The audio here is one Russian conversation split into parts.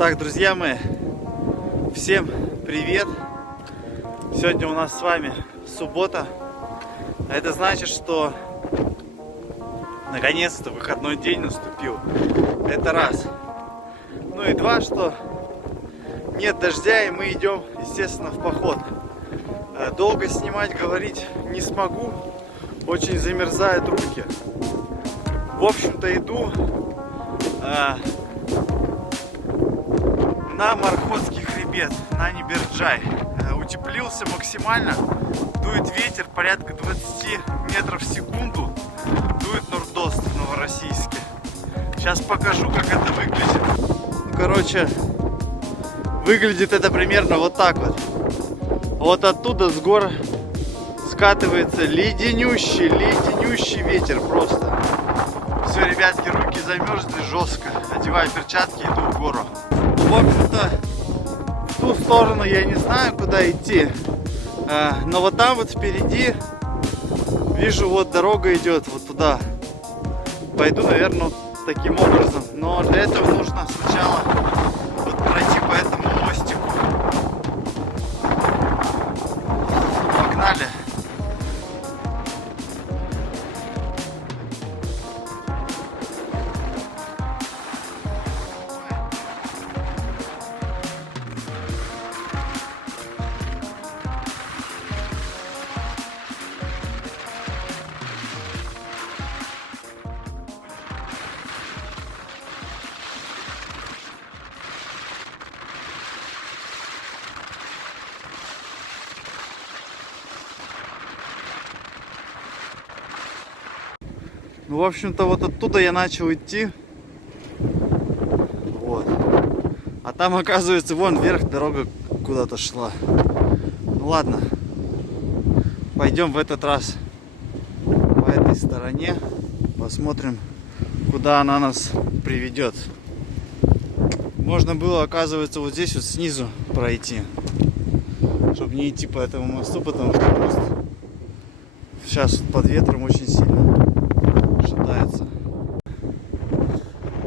Так, друзья мои, всем привет! Сегодня у нас с вами суббота. А это значит, что наконец-то выходной день наступил. Это раз. Ну и два, что нет дождя, и мы идем, естественно, в поход. Долго снимать, говорить не смогу. Очень замерзают руки. В общем-то, иду на Мархотский хребет, на Ниберджай. Утеплился максимально. Дует ветер порядка 20 метров в секунду. Дует нордост в Новороссийске. Сейчас покажу, как это выглядит. Ну, короче, выглядит это примерно вот так вот. Вот оттуда с гор скатывается леденющий ветер просто. Все, ребятки, руки замерзли жестко. Одеваю перчатки, иду в гору. В общем-то, в ту сторону я не знаю, куда идти. Но вот там вот впереди вижу, вот дорога идет вот туда. Пойду, наверное, вот таким образом. Но для этого нужно сначала вот пройти по этому мостику. Погнали. Ну, в общем-то, вот оттуда я начал идти. Вот. А там, оказывается, вон вверх дорога куда-то шла. Ну ладно. Пойдем в этот раз по этой стороне. Посмотрим, куда она нас приведет. Можно было, оказывается, вот здесь вот снизу пройти. Чтобы не идти по этому мосту, потому что мост сейчас под ветром очень сильно шатается.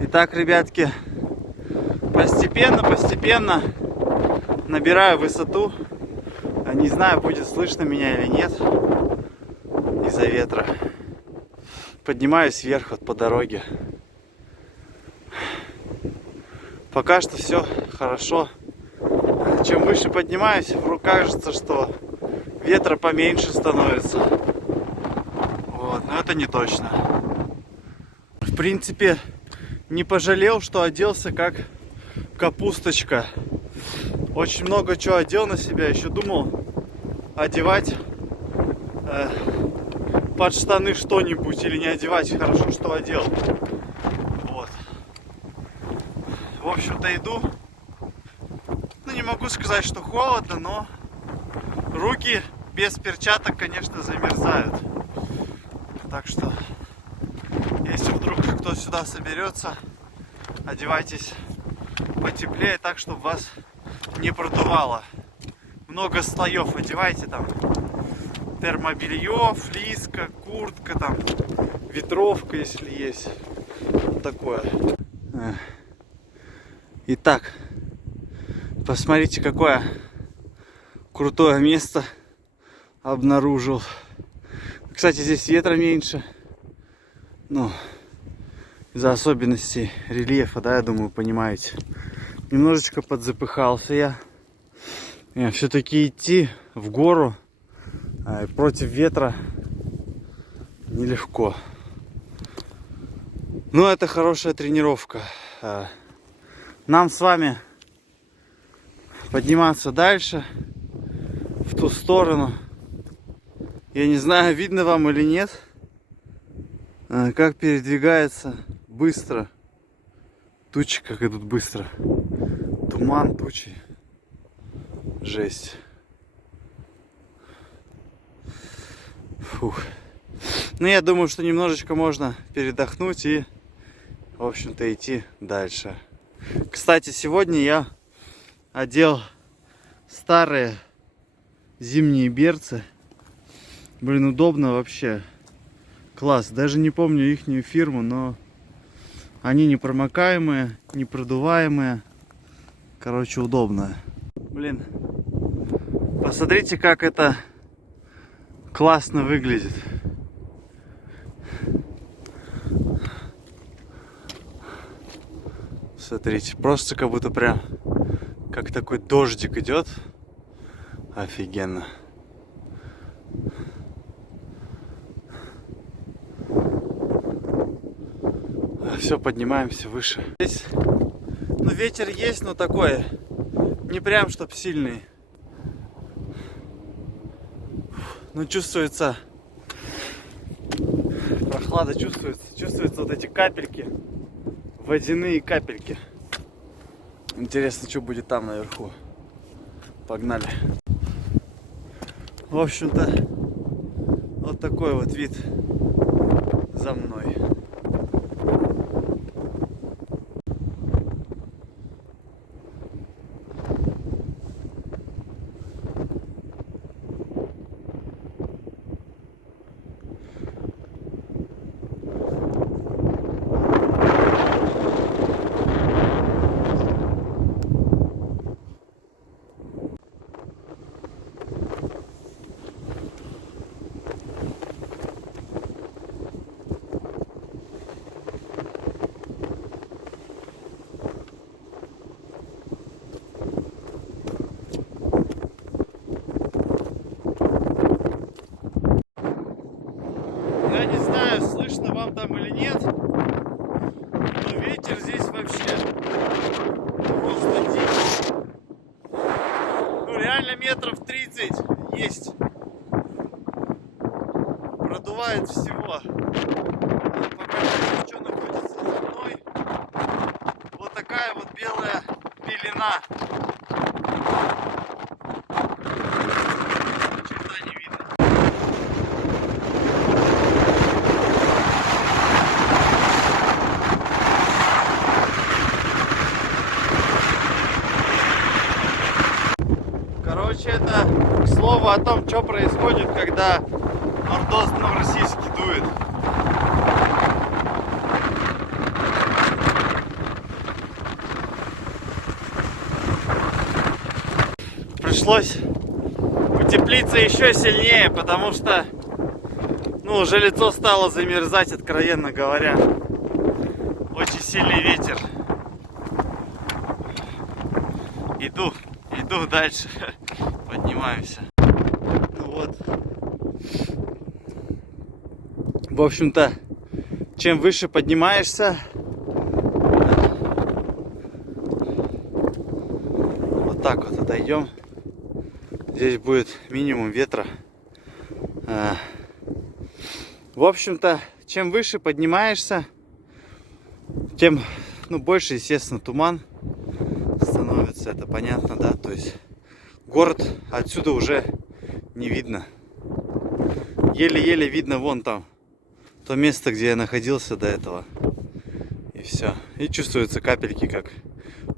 Итак, ребятки, постепенно набираю высоту. Не знаю, будет слышно меня или нет из-за ветра. Поднимаюсь вверх вот по дороге. Пока что все хорошо. Чем выше поднимаюсь, вдруг кажется, что ветра поменьше становится. Вот, но это не точно. В принципе, не пожалел, что оделся как капусточка. Очень много чего одел на себя. Еще думал одевать под штаны что-нибудь или не одевать. Хорошо, что одел. Вот. В общем-то, иду. Ну, не могу сказать, что холодно, но руки без перчаток, конечно, замерзают. Так что, если вдруг кто сюда соберется, одевайтесь потеплее, так, чтобы вас не продувало. Много слоев одевайте, там термобелье, флиска, куртка, там ветровка, если есть. Вот такое. Итак, посмотрите, какое крутое место обнаружил. Кстати, здесь ветра меньше. Ну, из-за особенностей рельефа, да, я думаю, понимаете. Немножечко подзапыхался я. Все-таки идти в гору против ветра нелегко. Но это хорошая тренировка. Нам с вами подниматься дальше, в ту сторону. Я не знаю, видно вам или нет, как передвигается быстро. Тучи, как идут быстро. Туман, тучи. Жесть. Фух. Ну, я думаю, что немножечко можно передохнуть и, в общем-то, идти дальше. Кстати, сегодня я одел старые зимние берцы. Блин, удобно вообще. Класс. Даже не помню ихнюю фирму, но они непромокаемые, непродуваемые. Короче, удобно. Блин, посмотрите, как это классно выглядит. Смотрите, просто как будто прям как такой дождик идет. Офигенно. Все, поднимаемся выше. Здесь, ну, ветер есть, но такой, не прям чтоб сильный. Но чувствуется, прохлада чувствуется. Чувствуются вот эти капельки, водяные капельки. Интересно, что будет там наверху. Погнали. В общем-то, вот такой вот вид за мной. Я не знаю, слышно вам там или нет, но ветер здесь вообще просто дикий. Ну реально метров 30 есть. Продувает всего. Но пока что находится за мной. Вот такая вот белая пелена. Черта не видно. Короче, это к слову о том, что происходит, когда нордост новороссийский дует. Пришлось утеплиться еще сильнее, потому что, ну, уже лицо стало замерзать, откровенно говоря. Очень сильный ветер. Иду дальше. Поднимаемся. Ну вот. В общем-то, чем выше поднимаешься, вот так вот отойдем. Здесь будет минимум ветра. В общем-то, чем выше поднимаешься, тем, ну, больше, естественно, туман становится. Это понятно, да? То есть город отсюда уже не видно. Еле-еле видно вон там то место, где я находился до этого. И все. И чувствуются капельки, как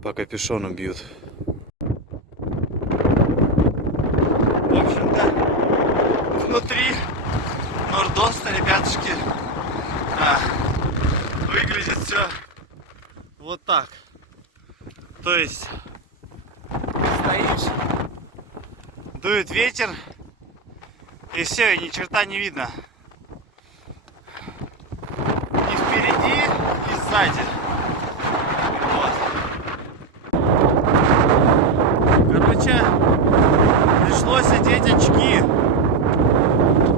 по капюшону бьют. В общем-то, внутри нордоста, ребятушки, выглядит все вот так. То есть стоишь, дует ветер, и все, и ни черта не видно. Ни впереди, ни сзади. Вот. Короче, пришлось одеть очки,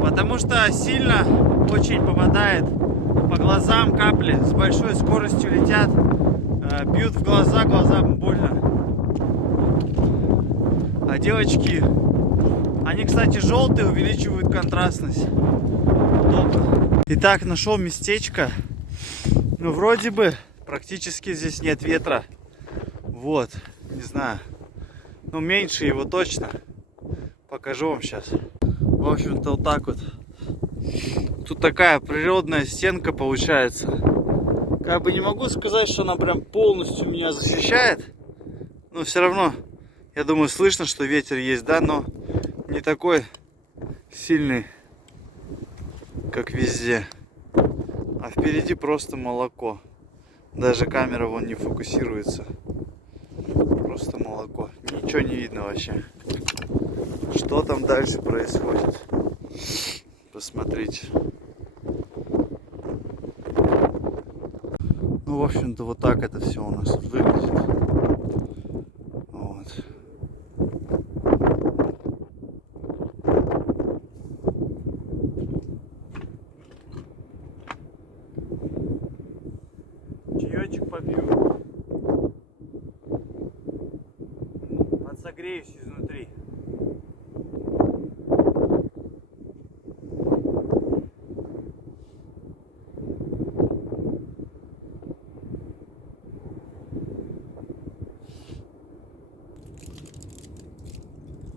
потому что сильно очень попадает по глазам капли, с большой скоростью летят, бьют в глаза, глазам больно. А девочки, они, кстати, желтые, увеличивают контрастность. Удобно. Итак, нашел местечко. Ну, вроде бы практически здесь нет ветра. Вот, не знаю. Ну, меньше его точно. Покажу вам сейчас. В общем-то, вот так вот. Тут такая природная стенка получается. Как бы не могу сказать, что она прям полностью меня защищает. Но все равно, я думаю, слышно, что ветер есть, да, но не такой сильный, как везде. А впереди просто молоко. Даже камера вон не фокусируется. просто молоко. Ничего не видно вообще. Что там дальше происходит? Посмотрите. Ну, в общем-то, вот так это все у нас выглядит. Вот. Чаечек попью. Подсогреюсь изнутри.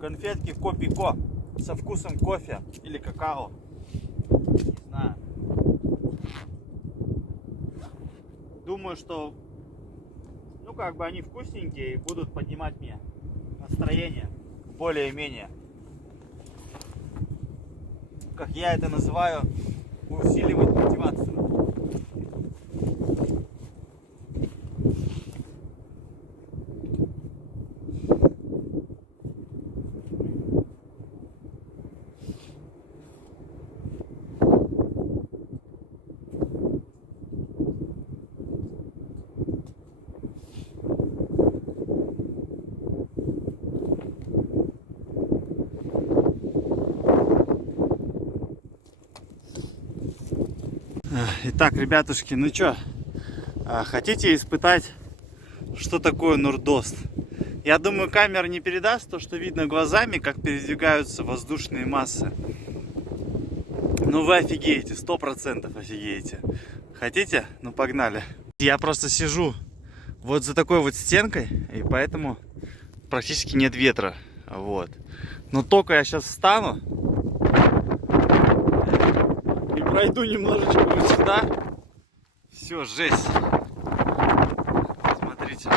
Конфетки Копико со вкусом кофе или какао. Не знаю. Думаю, что ну как бы они вкусненькие и будут поднимать мне настроение более-менее. Как я это называю, усиливать мотивацию. Итак, ребятушки, ну чё, хотите испытать, что такое нурдост? Я думаю, камера не передаст то, что видно глазами, как передвигаются воздушные массы. Ну вы офигеете, 100% офигеете. Хотите? Ну погнали. Я просто сижу вот за такой вот стенкой, и поэтому практически нет ветра. Вот. Но только я сейчас встану и пройду немножечко вот сюда. Все, жесть. Смотрите.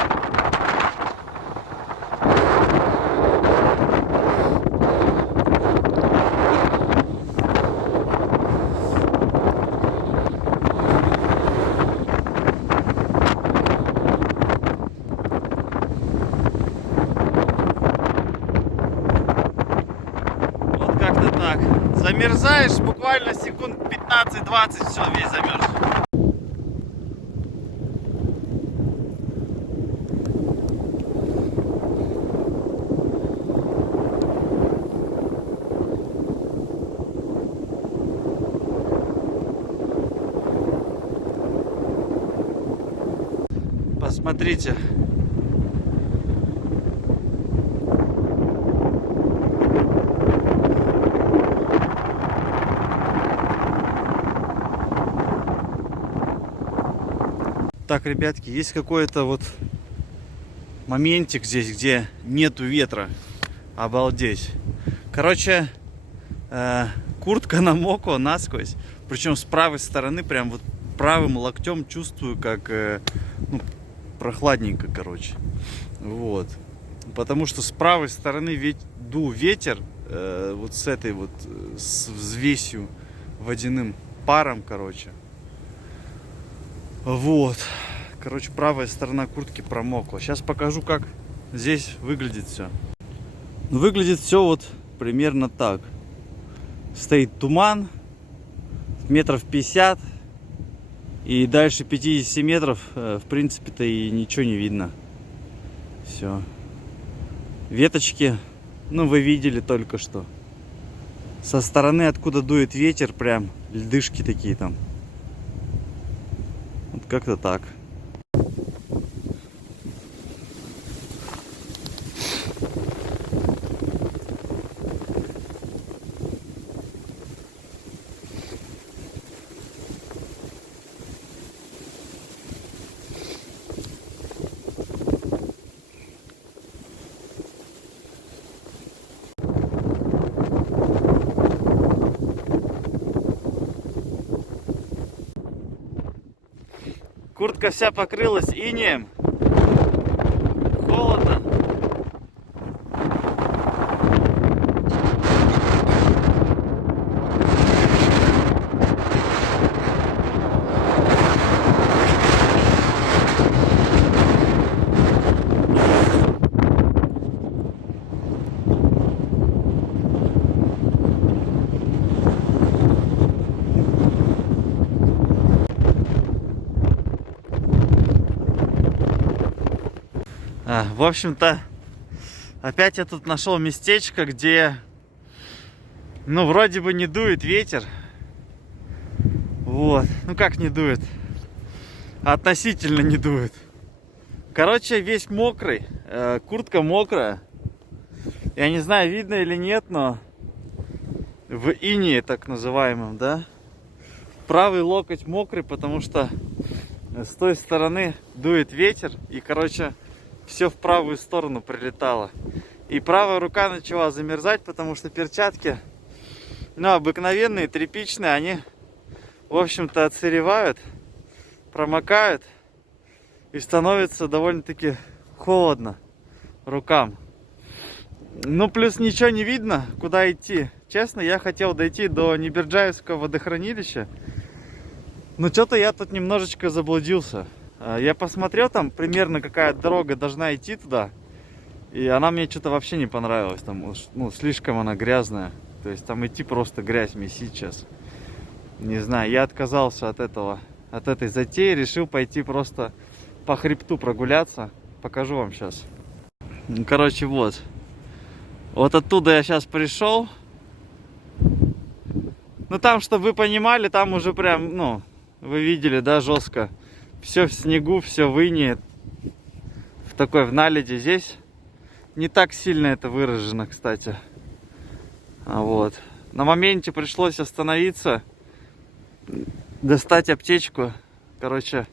Вот как-то так. Замерзаешь буквально секунд 15-20, все, весь замерз. Посмотрите. Так, ребятки, есть какой-то вот моментик здесь, где нету ветра. Обалдеть. Короче, куртка намокла насквозь. Причем с правой стороны, прям вот правым локтем чувствую, как ну, прохладненько, короче. Вот. Потому что с правой стороны дул ветер вот с этой вот с взвесью водяным паром, короче. Вот. Короче, правая сторона куртки промокла. Сейчас покажу, как здесь выглядит все. Выглядит все вот примерно так. Стоит туман метров 50. И дальше 50 метров, в принципе-то, и ничего не видно. Все. Веточки, ну, вы видели только что. Со стороны, откуда дует ветер, прям льдышки такие там. Вот как-то так. Куртка вся покрылась инеем. Холодно. В общем-то, опять я тут нашел местечко, где, ну, вроде бы не дует ветер. Вот. Ну, как не дует? Относительно не дует. Короче, весь мокрый. Куртка мокрая. Я не знаю, видно или нет, но в инее, так называемом, да, правый локоть мокрый, потому что с той стороны дует ветер. И, короче, все в правую сторону прилетало. И правая рука начала замерзать, потому что перчатки, ну, обыкновенные, тряпичные, они, в общем-то, отсыревают, промокают. И становится довольно-таки холодно рукам. Ну, плюс ничего не видно, куда идти. Честно, я хотел дойти до Нибирджаевского водохранилища. Но что-то я тут немножечко заблудился. Я посмотрел, там примерно какая дорога должна идти туда. И она мне что-то вообще не понравилась. Там, ну, слишком она грязная. То есть там идти просто грязь месить сейчас. Не знаю, я отказался от этой затеи. Решил пойти просто по хребту прогуляться. Покажу вам сейчас. Короче, вот. Вот оттуда я сейчас пришел. Ну там, чтобы вы понимали, там уже прям, ну, вы видели, да, жестко. Все в снегу, все в инее. В такой, в наледи. Здесь не так сильно это выражено, кстати. Вот. На моменте пришлось остановиться. Достать аптечку. Короче,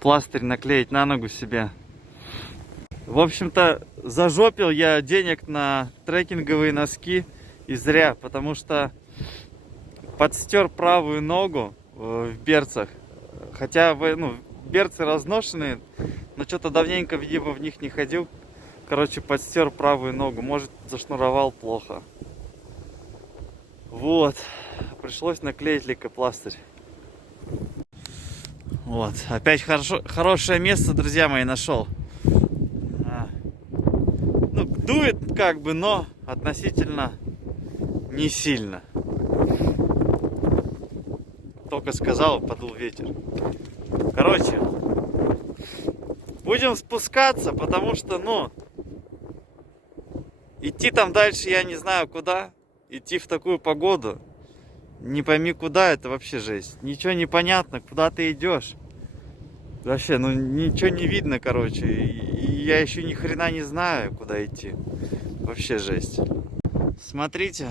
пластырь наклеить на ногу себе. В общем-то, зажопил я денег на трекинговые носки. И зря, потому что подстер правую ногу в берцах. Хотя, ну, берцы разношенные, но что-то давненько, видимо, в них не ходил. Короче, подстер правую ногу. Может, зашнуровал плохо. Вот. Пришлось наклеить лейкопластырь. Вот. Опять хорошее место, друзья мои, нашел. Ну, дует как бы, но относительно не сильно. Только сказал, подул ветер. Короче, будем спускаться, потому что, ну, идти там дальше я не знаю куда. Идти в такую погоду, не пойми куда, это вообще жесть. Ничего не понятно, куда ты идешь. Вообще, ну ничего не видно, короче. И я еще ни хрена не знаю, куда идти. Вообще жесть. Смотрите.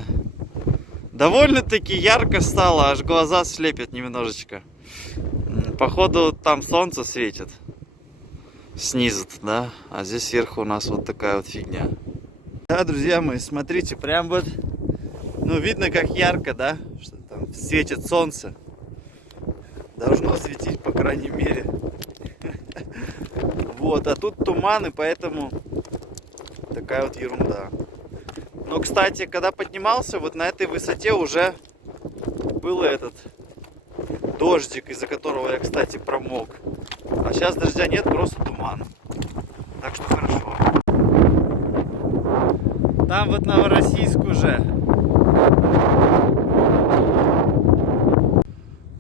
Довольно-таки ярко стало, аж глаза слепят немножечко. Походу там солнце светит. Снизу, да? А здесь сверху у нас вот такая вот фигня. Да, друзья мои, смотрите, прям вот, ну, видно, как ярко, да? Что там светит солнце. Должно светить, по крайней мере. Вот, а тут туман, и поэтому такая вот ерунда. Но, кстати, когда поднимался, вот на этой высоте уже был этот дождик, из-за которого я, кстати, промок. А сейчас дождя нет, просто туман. Так что хорошо. Там вот Новороссийск уже.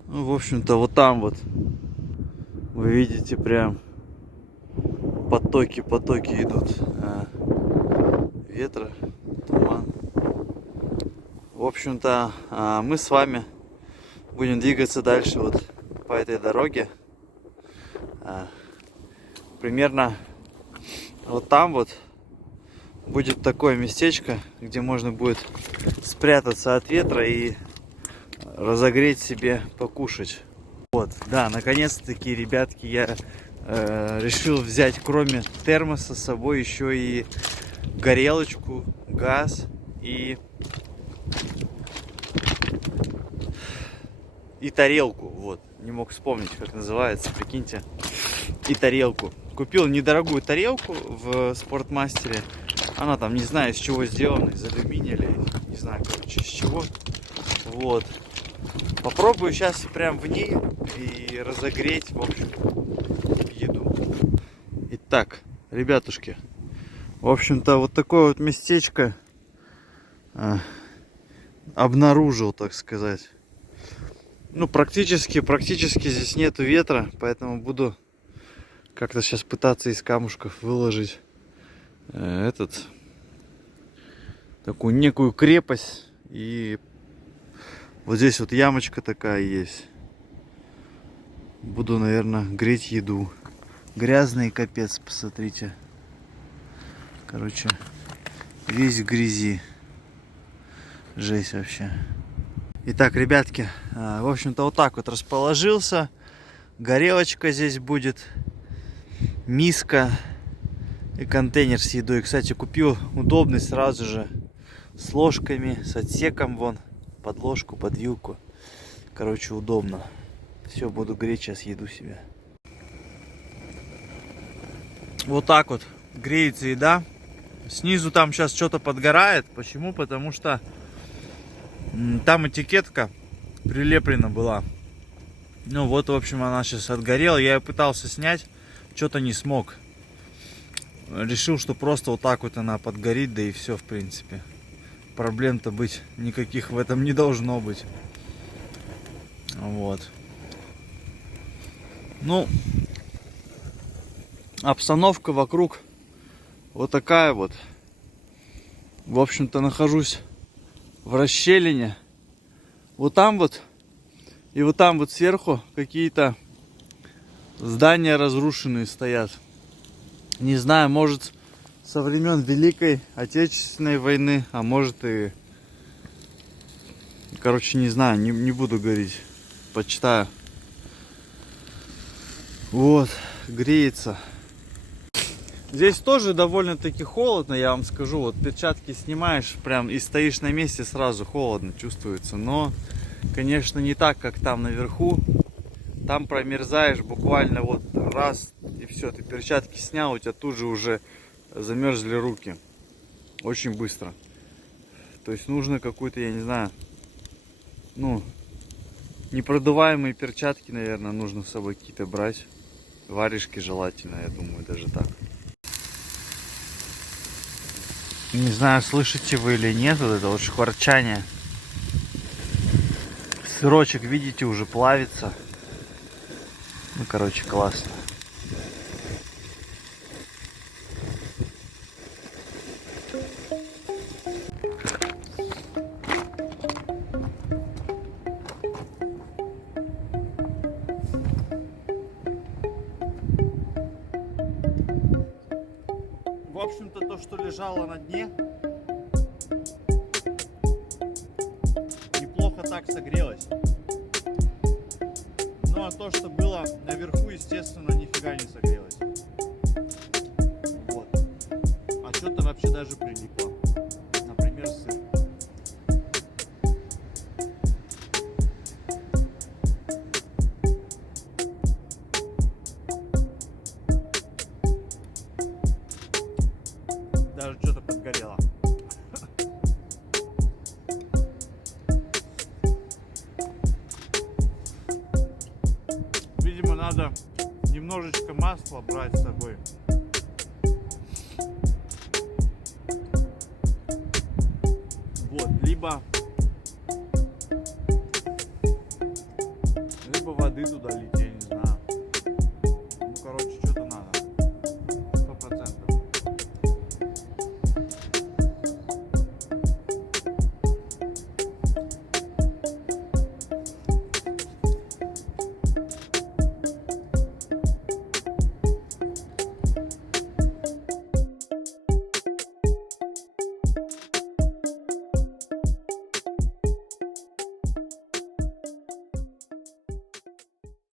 Ну, в общем-то, вот там вот вы видите, прям потоки идут ветра, туман. В общем-то, мы с вами будем двигаться дальше вот по этой дороге. Примерно вот там вот будет такое местечко, где можно будет спрятаться от ветра и разогреть себе, покушать. Вот, да, наконец-таки, ребятки, я решил взять, кроме термоса, с собой еще и горелочку, газ и тарелку. Вот, не мог вспомнить, как называется, прикиньте. И тарелку. Купил недорогую тарелку в Спортмастере. Она там, не знаю, из чего сделана, из алюминия или, не знаю, короче, из чего. Вот. Попробую сейчас прям в ней и разогреть, в общем, еду. Итак, ребятушки, в общем-то, вот такое вот местечко обнаружил, так сказать. Ну, практически здесь нету ветра, поэтому буду как-то сейчас пытаться из камушков выложить такую некую крепость. И вот здесь вот ямочка такая есть. Буду, наверное, греть еду. Грязный капец, посмотрите. Короче, весь в грязи. Жесть вообще. Итак, ребятки, в общем-то вот так вот расположился. Горелочка здесь будет. Миска и контейнер с едой. Кстати, купил удобный сразу же. С ложками, с отсеком вон. Под ложку, под вилку. Короче, удобно. Все, буду греть сейчас еду себе. Вот так вот греется еда. Снизу там сейчас что-то подгорает. Почему? Потому что там этикетка прилеплена была. Ну вот, в общем, она сейчас отгорела. Я ее пытался снять, что-то не смог. Решил, что просто вот так вот она подгорит, да и все, в принципе. Проблем-то быть никаких в этом не должно быть. Вот. Ну, обстановка вокруг вот такая вот. В общем-то, нахожусь в расщелине. Вот там вот и вот там вот сверху какие-то здания разрушенные стоят. Не знаю, может, со времен Великой Отечественной войны, а может и... Короче, не знаю, не буду говорить. Почитаю. Вот, греется. Здесь тоже довольно-таки холодно, я вам скажу. Вот перчатки снимаешь прям и стоишь на месте, сразу холодно чувствуется. Но, конечно, не так, как там наверху. Там промерзаешь буквально вот раз и все. Ты перчатки снял, у тебя тут же уже замерзли руки. Очень быстро. То есть нужно какую-то, я не знаю, ну, непродуваемые перчатки, наверное, нужно с собой какие-то брать. Варежки желательно, я думаю, даже так. Не знаю, слышите вы или нет, вот это вот шкварчание. Сырочек, видите, уже плавится. Ну, короче, классно. В общем-то, то, что лежало на дне, неплохо так согрелось. Ну а то, что было наверху, естественно, нифига не согрелось. Вот. А что-то вообще даже прилипло. Например, сыр. Даже что-то подгорело. Видимо, надо немножечко масла брать с собой. Вот, либо воды туда лить, я не знаю. Ну, короче, что-то надо. 100%.